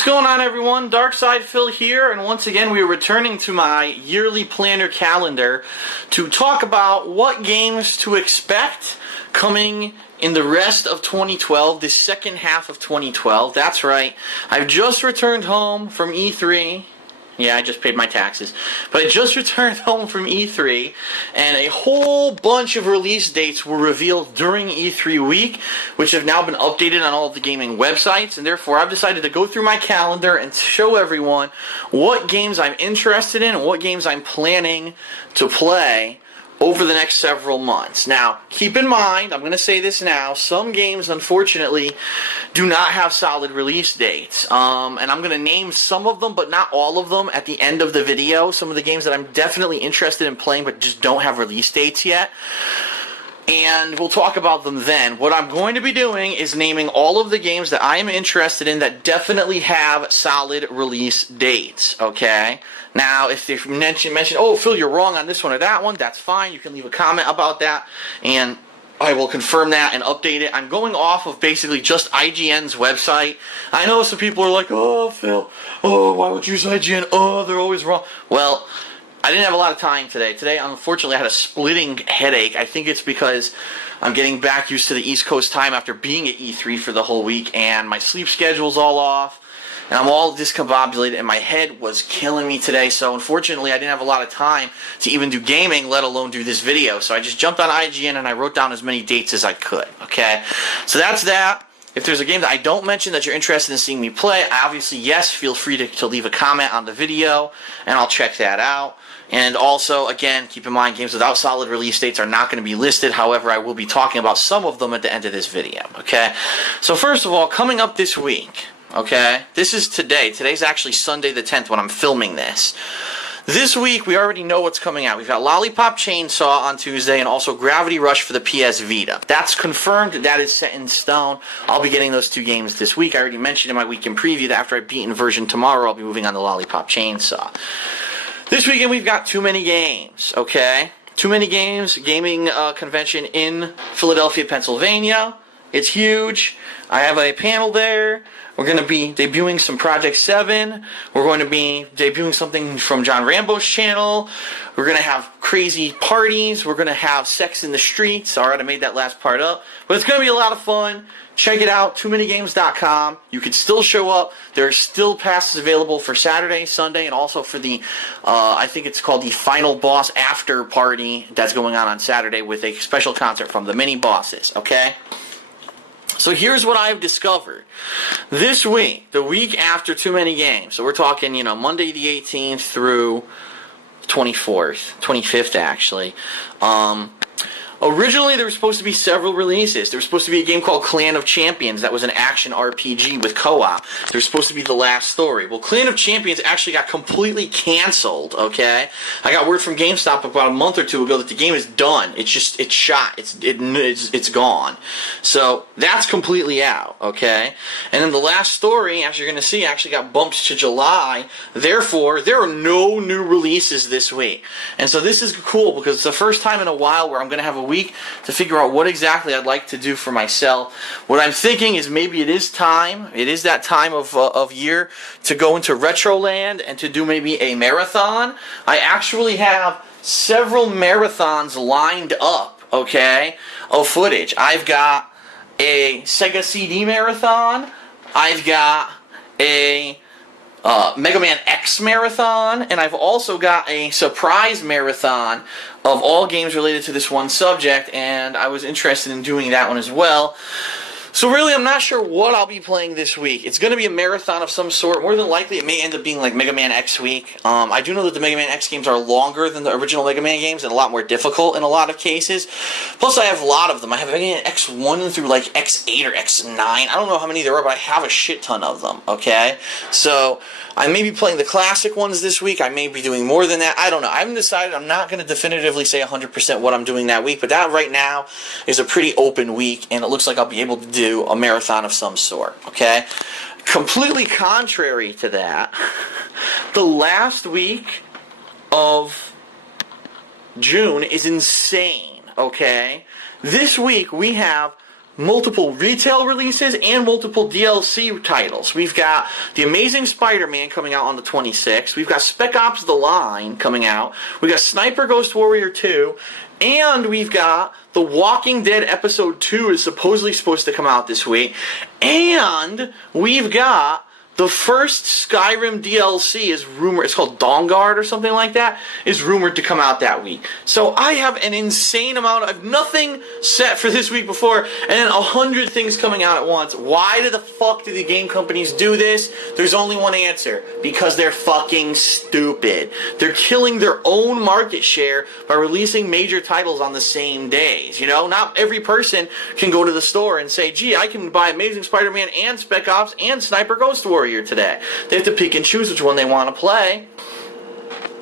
What's going on, everyone? Darkside Phil here, and once again we are returning to my yearly planner calendar to talk about what games to expect coming in the rest of 2012, the second half of 2012. That's right, I've just returned home from E3. Yeah, I just paid my taxes. But I just returned home from E3, and a whole bunch of release dates were revealed during E3 week, which have now been updated on all of the gaming websites, and therefore I've decided to go through my calendar and show everyone what games I'm interested in and what games I'm planning to play over the next several months. Now, keep in mind, I'm going to say this now, some games, unfortunately, do not have solid release dates. And I'm going to name some of them, but not all of them, at the end of the video. Some of the games that I'm definitely interested in playing, but just don't have release dates yet. And we'll talk about them then. What I'm going to be doing is naming all of the games that I am interested in that definitely have solid release dates, okay? Now, if they mention, oh, Phil, you're wrong on this one or that one, that's fine. You can leave a comment about that, and I will confirm that and update it. I'm going off of basically just IGN's website. I know some people are like, oh, Phil, oh, why would you use IGN? Oh, they're always wrong. Well, I didn't have a lot of time today. Today, unfortunately, I had a splitting headache. I think it's because I'm getting back used to the East Coast time after being at E3 for the whole week, and my sleep schedule's all off, and I'm all discombobulated, and my head was killing me today. So, unfortunately, I didn't have a lot of time to even do gaming, let alone do this video. So I just jumped on IGN, and I wrote down as many dates as I could, okay? So that's that. If there's a game that I don't mention that you're interested in seeing me play, obviously, yes, feel free to leave a comment on the video, and I'll check that out. And also, again, keep in mind, games without solid release dates are not going to be listed. However, I will be talking about some of them at the end of this video, okay? So first of all, coming up this week, okay? This is today. Today's actually Sunday the 10th when I'm filming this. This week, we already know what's coming out. We've got Lollipop Chainsaw on Tuesday and also Gravity Rush for the PS Vita. That's confirmed. That is set in stone. I'll be getting those two games this week. I already mentioned in my weekend preview that after I've beaten version tomorrow, I'll be moving on to Lollipop Chainsaw. This weekend, we've got Too Many Games, okay? Too Many Games gaming convention in Philadelphia, Pennsylvania. It's huge. I have a panel there. We're going to be debuting some Project 7. We're going to be debuting something from John Rambo's channel. We're going to have crazy parties. We're going to have sex in the streets. Alright, I made that last part up. But it's going to be a lot of fun. Check it out, toomanygames.com. You can still show up. There are still passes available for Saturday, Sunday, and also for the, I think it's called the Final Boss After Party that's going on Saturday with a special concert from the mini bosses, okay? So here's what I've discovered. This week, the week after Too Many Games, so we're talking, Monday the 18th through 25th actually, originally, there were supposed to be several releases. There was supposed to be a game called Clan of Champions that was an action RPG with co-op. There was supposed to be The Last Story. Well, Clan of Champions actually got completely canceled, okay? I got word from GameStop about a month or two ago that the game is done. It's shot. It's gone. So, that's completely out, okay? And then The Last Story, as you're going to see, actually got bumped to July. Therefore, there are no new releases this week. And so this is cool because it's the first time in a while where I'm going to have a week to figure out what exactly I'd like to do for myself. What I'm thinking is maybe it is that time of year to go into Retroland and to do maybe a marathon. I actually have several marathons lined up, okay, of footage. I've got a Sega CD marathon. I've got a Mega Man X marathon, and I've also got a surprise marathon of all games related to this one subject, and I was interested in doing that one as well. So really, I'm not sure what I'll be playing this week. It's going to be a marathon of some sort. More than likely, it may end up being like Mega Man X week. I do know that the Mega Man X games are longer than the original Mega Man games and a lot more difficult in a lot of cases. Plus, I have a lot of them. I have Mega Man X1 through like X8 or X9. I don't know how many there are, but I have a shit ton of them, okay? So, I may be playing the classic ones this week. I may be doing more than that. I don't know. I haven't decided. I'm not going to definitively say 100% what I'm doing that week, but that right now is a pretty open week, and it looks like I'll be able to do a marathon of some sort, okay? Completely contrary to that, the last week of June is insane, okay? This week we have multiple retail releases and multiple DLC titles. We've got The Amazing Spider-Man coming out on the 26th. We've got Spec Ops: The Line coming out. We've got Sniper Ghost Warrior 2. And we've got The Walking Dead Episode 2 is supposed to come out this week. And we've got the first Skyrim DLC is rumored, it's called Dawnguard or something like that, is rumored to come out that week. So I have an insane amount of nothing set for this week before, and then 100 things coming out at once. Why the fuck do the game companies do this? There's only one answer. Because they're fucking stupid. They're killing their own market share by releasing major titles on the same days. You know, not every person can go to the store and say, gee, I can buy Amazing Spider-Man and Spec Ops and Sniper Ghost Warrior today. They have to pick and choose which one they want to play.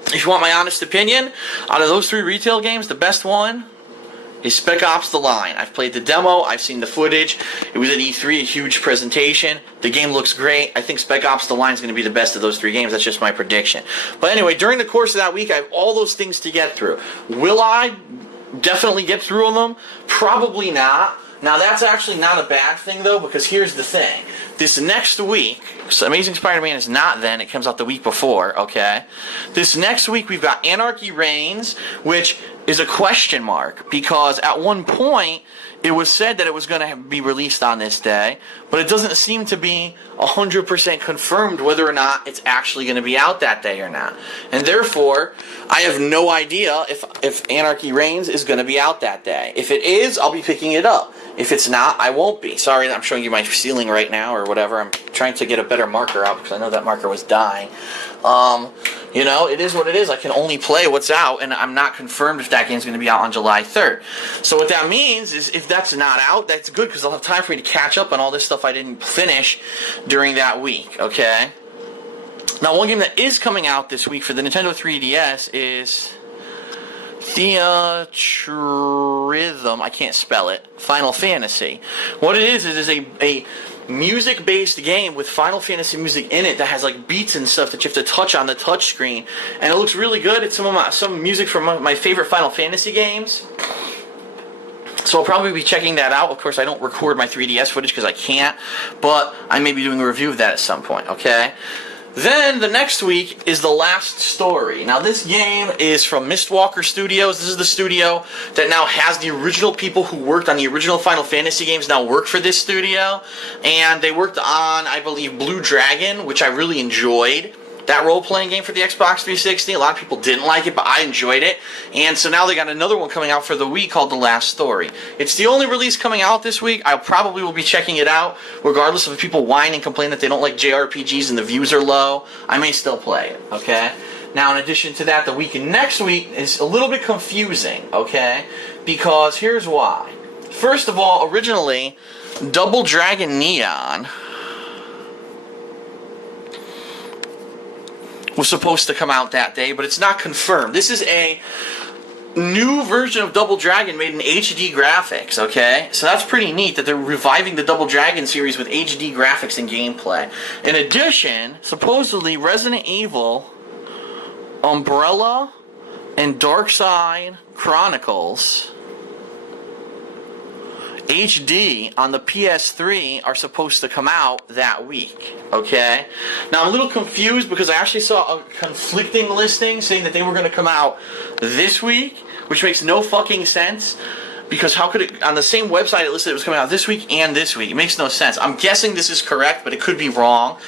If you want my honest opinion, out of those 3 retail games, the best one is Spec Ops: The Line. I've played the demo, I've seen the footage. It was at E3, a huge presentation. The game looks great. I think Spec Ops: The Line is going to be the best of those 3 games. That's just my prediction. But anyway, during the course of that week, I have all those things to get through. Will I definitely get through them? Probably not. Now, that's actually not a bad thing, though, because here's the thing. This next week, so Amazing Spider-Man is not then, it comes out the week before, okay? This next week, we've got Anarchy Reigns, which is a question mark, because at one point, it was said that it was going to be released on this day, but it doesn't seem to be 100% confirmed whether or not it's actually going to be out that day or not. And therefore, I have no idea if Anarchy Reigns is going to be out that day. If it is, I'll be picking it up. If it's not, I won't be. Sorry that I'm showing you my ceiling right now or whatever. I'm trying to get a better marker out because I know that marker was dying. You know, it is what it is. I can only play what's out, and I'm not confirmed if that game's going to be out on July 3rd. So what that means is if that's not out, that's good because I'll have time for me to catch up on all this stuff I didn't finish during that week, okay? Now, one game that is coming out this week for the Nintendo 3DS is Theatrhythm, I can't spell it, Final Fantasy. What it is a music-based game with Final Fantasy music in it that has like beats and stuff that you have to touch on the touch screen, and it looks really good. It's some music from my favorite Final Fantasy games. So I'll probably be checking that out. Of course, I don't record my 3DS footage because I can't, but I may be doing a review of that at some point, okay? Then, the next week is The Last Story. Now, this game is from Mistwalker Studios. This is the studio that now has the original people who worked on the original Final Fantasy games now work for this studio. And they worked on, I believe, Blue Dragon, which I really enjoyed. That role-playing game for the Xbox 360. A lot of people didn't like it, but I enjoyed it. And so now they got another one coming out for the Wii called The Last Story. It's the only release coming out this week. I probably will be checking it out, regardless of if people whine and complain that they don't like JRPGs and the views are low. I may still play it, okay? Now, in addition to that, the week next week is a little bit confusing, okay? Because here's why. First of all, originally, Double Dragon Neon was supposed to come out that day, but it's not confirmed. This is a new version of Double Dragon made in HD graphics, okay? So that's pretty neat that they're reviving the Double Dragon series with HD graphics and gameplay. In addition, supposedly Resident Evil, Umbrella, and Darkside Chronicles HD on the PS3 are supposed to come out that week, okay? Now, I'm a little confused because I actually saw a conflicting listing saying that they were going to come out this week, which makes no fucking sense, because how could it, on the same website it listed it was coming out this week and this week. It makes no sense. I'm guessing this is correct, but it could be wrong.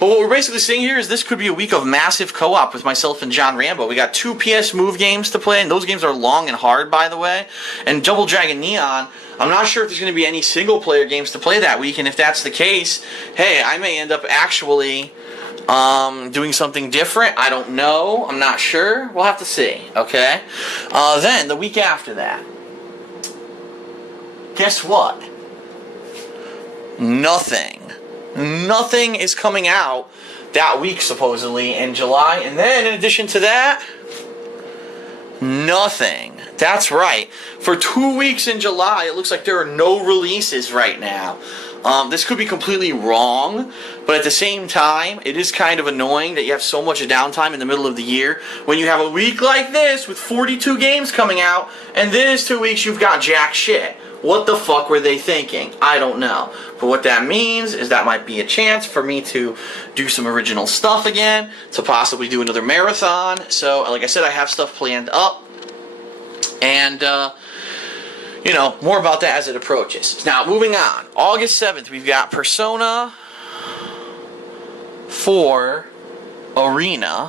But what we're basically saying here is this could be a week of massive co-op with myself and John Rambo. We got 2 PS Move games to play, and those games are long and hard, by the way. And Double Dragon Neon, I'm not sure if there's going to be any single-player games to play that week, and if that's the case, hey, I may end up actually doing something different. I don't know. I'm not sure. We'll have to see, okay? Then, the week after that, guess what? Nothing. Nothing is coming out that week, supposedly, in July. And then, in addition to that, nothing. That's right. For 2 weeks in July, it looks like there are no releases right now. This could be completely wrong, but at the same time, it is kind of annoying that you have so much downtime in the middle of the year when you have a week like this with 42 games coming out, and this 2 weeks you've got jack shit. What the fuck were they thinking? I don't know. But what that means is that might be a chance for me to do some original stuff again, to possibly do another marathon. So, like I said, I have stuff planned up, and you know, more about that as it approaches. Now, moving on. August 7th, we've got Persona 4 Arena,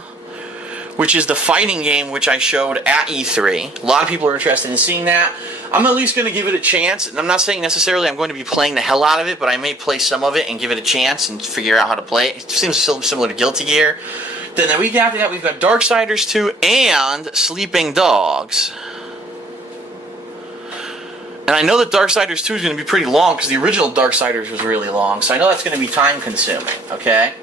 which is the fighting game which I showed at E3. A lot of people are interested in seeing that. I'm at least going to give it a chance, and I'm not saying necessarily I'm going to be playing the hell out of it, but I may play some of it and give it a chance and figure out how to play it. It seems similar to Guilty Gear. Then the week after that, we've got Darksiders 2 and Sleeping Dogs. And I know that Darksiders 2 is going to be pretty long because the original Darksiders was really long, so I know that's going to be time-consuming, okay?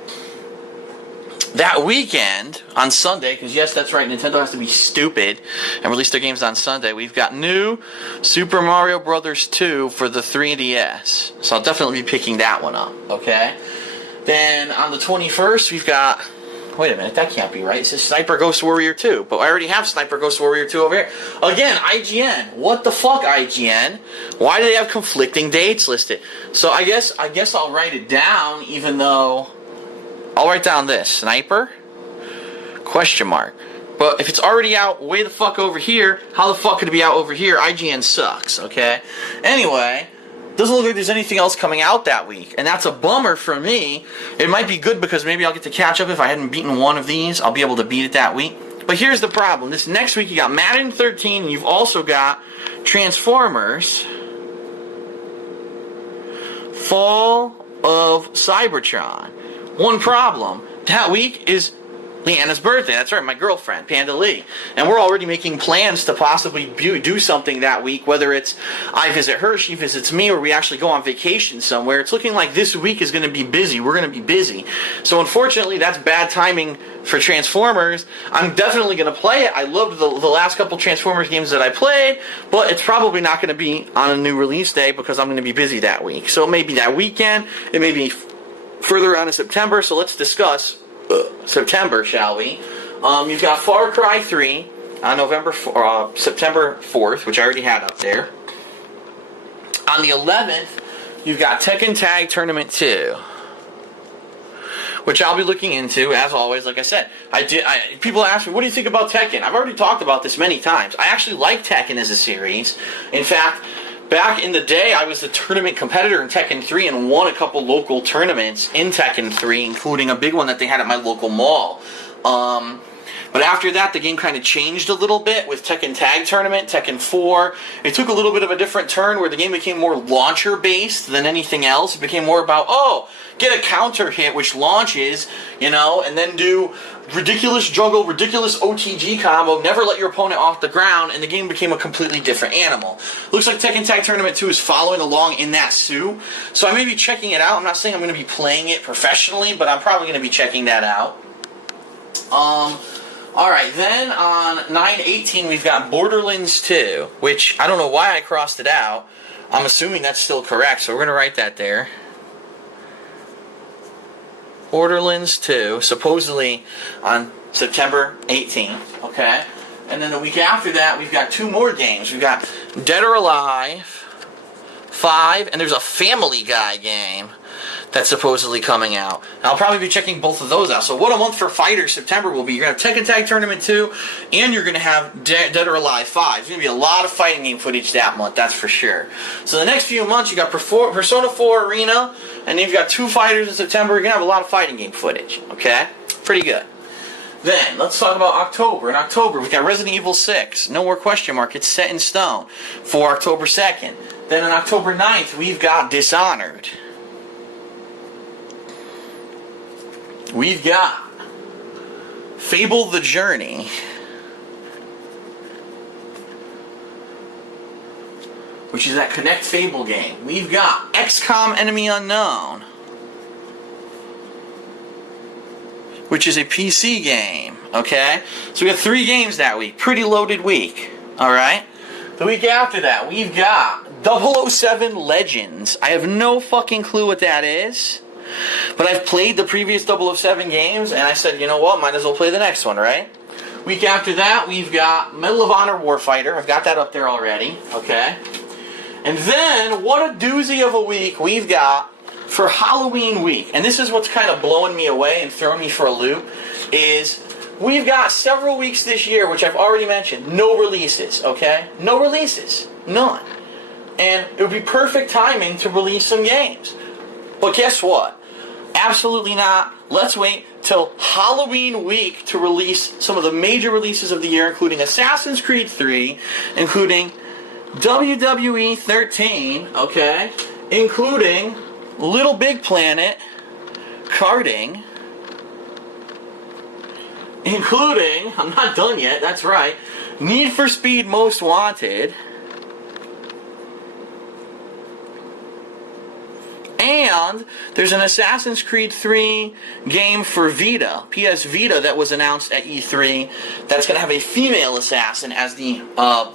That weekend, on Sunday, because yes, that's right, Nintendo has to be stupid and release their games on Sunday, we've got new Super Mario Bros. 2 for the 3DS. So I'll definitely be picking that one up, okay? Then on the 21st, we've got... Wait a minute, that can't be right. It says Sniper Ghost Warrior 2, but I already have Sniper Ghost Warrior 2 over here. Again, IGN. What the fuck, IGN? Why do they have conflicting dates listed? So I guess I'll write it down, even though... I'll write down this. Sniper? Question mark. But if it's already out way the fuck over here, how the fuck could it be out over here? IGN sucks, okay? Anyway... Doesn't look like there's anything else coming out that week, and that's a bummer for me. It might be good because maybe I'll get to catch up. If I hadn't beaten one of these, I'll be able to beat it that week. But here's the problem. This next week you got Madden 13, and you've also got Transformers Fall of Cybertron. One problem. That week is Leanna's birthday. That's right, my girlfriend, Panda Lee. And we're already making plans to possibly do something that week, whether it's I visit her, she visits me, or we actually go on vacation somewhere. It's looking like this week is going to be busy. We're going to be busy. So unfortunately, that's bad timing for Transformers. I'm definitely going to play it. I loved the last couple Transformers games that I played, but it's probably not going to be on a new release day because I'm going to be busy that week. So it may be that weekend. It may be further on in September. So let's discuss September, shall we? You've got Far Cry 3 on September 4th, which I already had up there. On the 11th, you've got Tekken Tag Tournament 2, which I'll be looking into, as always. Like I said, people ask me, what do you think about Tekken? I've already talked about this many times. I actually like Tekken as a series. In fact, back in the day, I was the tournament competitor in Tekken 3 and won a couple local tournaments in Tekken 3, including a big one that they had at my local mall. But after that, the game kind of changed a little bit with Tekken Tag Tournament, Tekken 4. It took a little bit of a different turn where the game became more launcher-based than anything else. It became more about, get a counter hit which launches, and then do ridiculous juggle, ridiculous OTG combo, never let your opponent off the ground, and the game became a completely different animal. Looks like Tekken Tag Tournament 2 is following along in that suit, so I may be checking it out. I'm not saying I'm going to be playing it professionally, but I'm probably going to be checking that out. Alright, then on 9/18 we've got Borderlands 2, which I don't know why I crossed it out. I'm assuming that's still correct, so we're going to write that there. Borderlands 2, supposedly on September 18th, okay? And then the week after that, we've got two more games. We've got Dead or Alive 5, and there's a Family Guy game that's supposedly coming out. And I'll probably be checking both of those out. So what a month for fighters September will be. You're going to have Tekken Tag Tournament 2, and you're going to have Dead or Alive 5. There's going to be a lot of fighting game footage that month, that's for sure. So the next few months, you got Persona 4 Arena, and then you've got two fighters in September. You're going to have a lot of fighting game footage, okay? Pretty good. Then, let's talk about October. In October, we've got Resident Evil 6. No more question mark. It's set in stone for October 2nd. Then on October 9th, we've got Dishonored. We've got Fable the Journey. Which is that Connect Fable game. We've got XCOM Enemy Unknown, which is a PC game. Okay? So we got 3 games that week. Pretty loaded week. Alright? The week after that, we've got 007 Legends. I have no fucking clue what that is. But I've played the previous 007 games, and I said, you know what, might as well play the next one, right? Week after that, we've got Medal of Honor Warfighter. I've got that up there already, okay? And then, what a doozy of a week we've got for Halloween week. And this is what's kind of blowing me away and throwing me for a loop, is we've got several weeks this year, which I've already mentioned, no releases, okay? No releases. None. And it would be perfect timing to release some games. But guess what? Absolutely not. Let's wait till Halloween week to release some of the major releases of the year, including Assassin's Creed 3, including WWE 13, okay, including Little Big Planet, karting, including, I'm not done yet, that's right, Need for Speed Most Wanted, and there's an Assassin's Creed 3 game for Vita, PS Vita, that was announced at E3 that's going to have a female assassin as the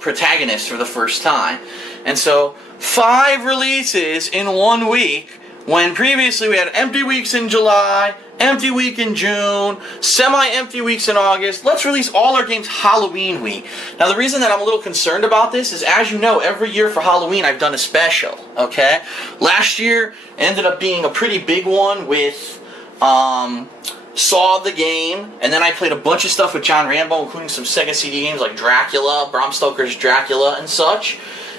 protagonist for the first time. And so, 5 releases in 1 week, when previously we had empty weeks in July, empty week in June, semi-empty weeks in August. Let's release all our games Halloween week. Now, the reason that I'm a little concerned about this is, as you know, every year for Halloween I've done a special, okay? Last year ended up being a pretty big one with Saw the Game, and then I played a bunch of stuff with John Rambo, including some Sega CD games like Dracula, Bram Stoker's Dracula, and such.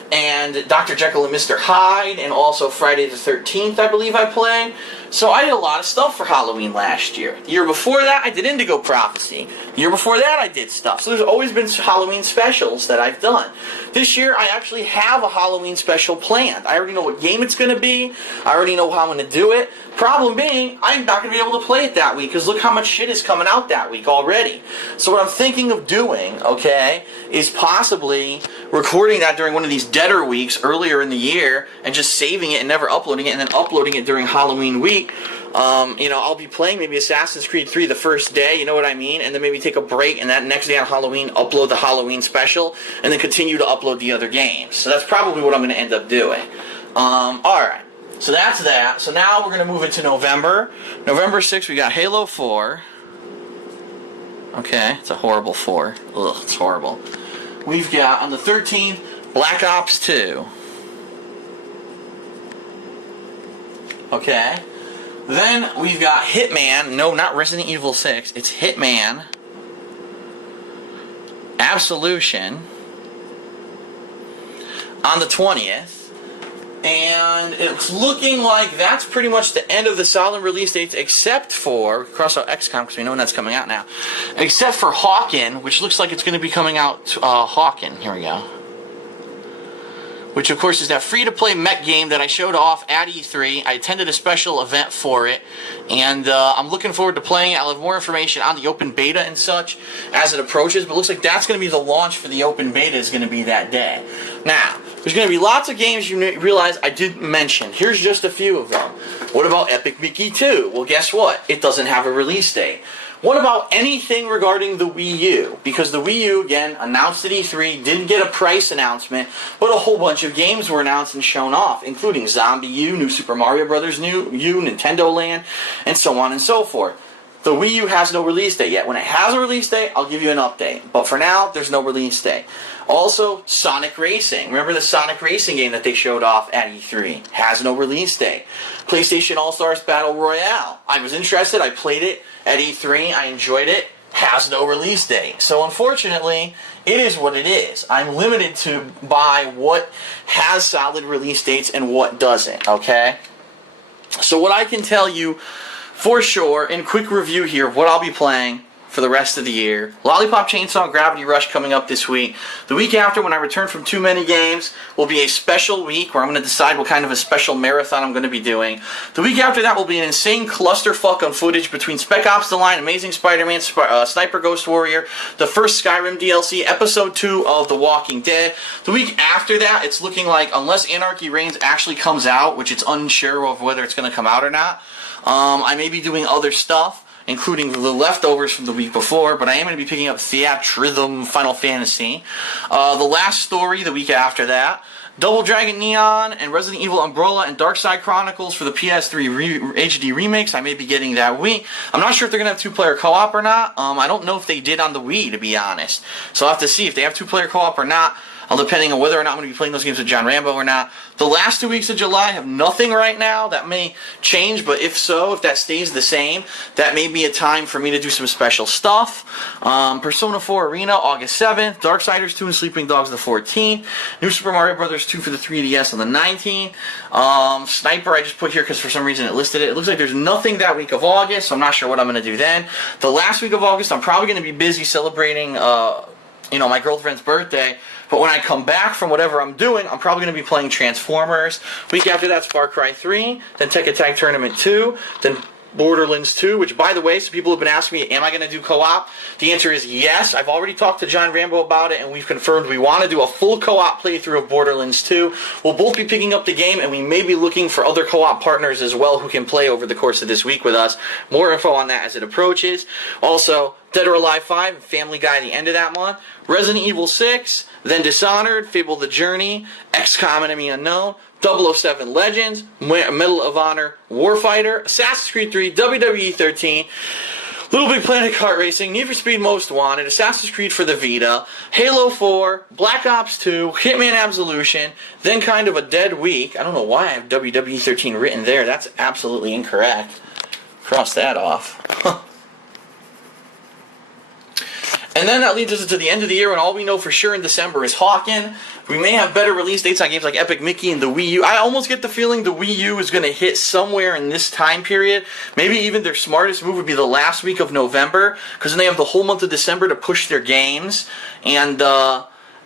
And Dr. Jekyll and Mr. Hyde, and also Friday the 13th, I believe I played. So I did a lot of stuff for Halloween last year. The year before that, I did Indigo Prophecy. The year before that, I did stuff. So there's always been Halloween specials that I've done. This year, I actually have a Halloween special planned. I already know what game it's going to be. I already know how I'm going to do it. Problem being, I'm not going to be able to play it that week, because look how much shit is coming out that week already. So what I'm thinking of doing, okay, is possibly recording that during one of these deader weeks earlier in the year, and just saving it and never uploading it, and then uploading it during Halloween week. You know, I'll be playing maybe Assassin's Creed 3 the first day, you know what I mean? And then maybe take a break, and that next day on Halloween, upload the Halloween special, and then continue to upload the other games. So that's probably what I'm going to end up doing. Alright. So that's that. So now we're going to move into November. November 6th, we got Halo 4. Okay, it's a horrible 4. Ugh, it's horrible. We've got, on the 13th, Black Ops 2. Okay. Then we've got Hitman. No, not Resident Evil 6. It's Hitman. Absolution. On the 20th. And it's looking like that's pretty much the end of the solid release dates, except for, cross out XCOM because we know when that's coming out now, except for Hawken, which looks like it's going to be coming out, Hawken, here we go. Which of course is that free-to-play mech game that I showed off at E3. I attended a special event for it, and I'm looking forward to playing it. I'll have more information on the open beta and such as it approaches, but it looks like that's going to be the launch for the open beta is going to be that day. Now, there's going to be lots of games you realize I didn't mention. Here's just a few of them. What about Epic Mickey 2? Well, guess what? It doesn't have a release date. What about anything regarding the Wii U? Because the Wii U, again, announced at E3, didn't get a price announcement, but a whole bunch of games were announced and shown off, including Zombie U, New Super Mario Bros. U, Nintendo Land, and so on and so forth. The Wii U has no release date yet. When it has a release date, I'll give you an update. But for now, there's no release date. Also, Sonic Racing. Remember the Sonic Racing game that they showed off at E3? Has no release date. PlayStation All-Stars Battle Royale. I was interested. I played it at E3. I enjoyed it. Has no release date. So unfortunately, it is what it is. I'm limited to by what has solid release dates and what doesn't, okay? So what I can tell you for sure, in quick review here of what I'll be playing for the rest of the year. Lollipop Chainsaw Gravity Rush coming up this week. The week after, when I return from Too Many Games, will be a special week where I'm going to decide what kind of a special marathon I'm going to be doing. The week after that will be an insane clusterfuck on footage between Spec Ops: The Line, Amazing Spider-Man, Sniper Ghost Warrior, the first Skyrim DLC, Episode 2 of The Walking Dead. The week after that, it's looking like, unless Anarchy Reigns actually comes out, which it's unsure of whether it's going to come out or not, I may be doing other stuff, including the leftovers from the week before, but I am going to be picking up Theatrhythm Final Fantasy. The last story the week after that, Double Dragon Neon and Resident Evil Umbrella and Darkside Chronicles for the PS3 HD remakes. I may be getting that week. I'm not sure if they're going to have two-player co-op or not. I don't know if they did on the Wii, to be honest. So I'll have to see if they have two-player co-op or not. Depending on whether or not I'm going to be playing those games with John Rambo or not. The last 2 weeks of July have nothing right now. That may change, but if so, if that stays the same, that may be a time for me to do some special stuff. Persona 4 Arena, August 7th. Darksiders 2 and Sleeping Dogs the 14th. New Super Mario Bros. 2 for the 3DS on the 19th. Sniper I just put here because for some reason it listed it. It looks like there's nothing that week of August, so I'm not sure what I'm going to do then. The last week of August, I'm probably going to be busy celebrating my girlfriend's birthday. But when I come back from whatever I'm doing, I'm probably going to be playing Transformers. Week after that's Far Cry 3, then Tech Attack Tournament 2, then Borderlands 2, which, by the way, some people have been asking me, am I going to do co-op? The answer is yes. I've already talked to John Rambo about it, and we've confirmed we want to do a full co-op playthrough of Borderlands 2. We'll both be picking up the game, and we may be looking for other co-op partners as well who can play over the course of this week with us. More info on that as it approaches. Also, Dead or Alive 5 and Family Guy at the end of that month. Resident Evil 6, then Dishonored, Fable the Journey, XCOM Enemy Unknown, 007 Legends, Medal of Honor Warfighter, Assassin's Creed 3, WWE 13, Little Big Planet Kart Racing, Need for Speed Most Wanted, Assassin's Creed for the Vita, Halo 4, Black Ops 2, Hitman Absolution, then kind of a dead week. I don't know why I have WWE 13 written there. That's absolutely incorrect. Cross that off. And then that leads us to the end of the year when all we know for sure in December is Hawken. We may have better release dates on games like Epic Mickey and the Wii U. I almost get the feeling the Wii U is going to hit somewhere in this time period. Maybe even their smartest move would be the last week of November, because then they have the whole month of December to push their games, and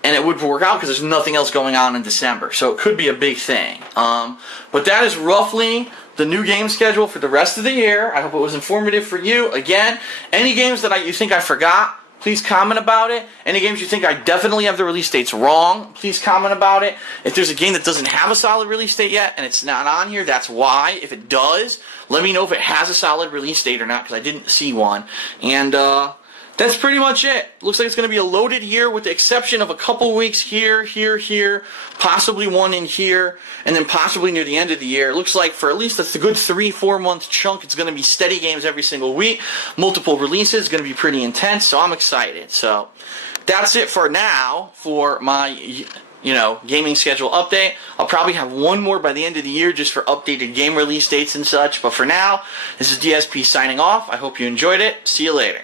it would work out because there's nothing else going on in December. So it could be a big thing. But that is roughly the new game schedule for the rest of the year. I hope it was informative for you. Again, any games that you think I forgot, please comment about it. Any games you think I definitely have the release dates wrong, please comment about it. If there's a game that doesn't have a solid release date yet and it's not on here, that's why. If it does, let me know if it has a solid release date or not, because I didn't see one. And that's pretty much it. Looks like it's going to be a loaded year with the exception of a couple weeks here, possibly one in here, and then possibly near the end of the year. It looks like for at least a good 3-4 month chunk, it's going to be steady games every single week. Multiple releases, going to be pretty intense, so I'm excited. So that's it for now for my gaming schedule update. I'll probably have one more by the end of the year just for updated game release dates and such. But for now, this is DSP signing off. I hope you enjoyed it. See you later.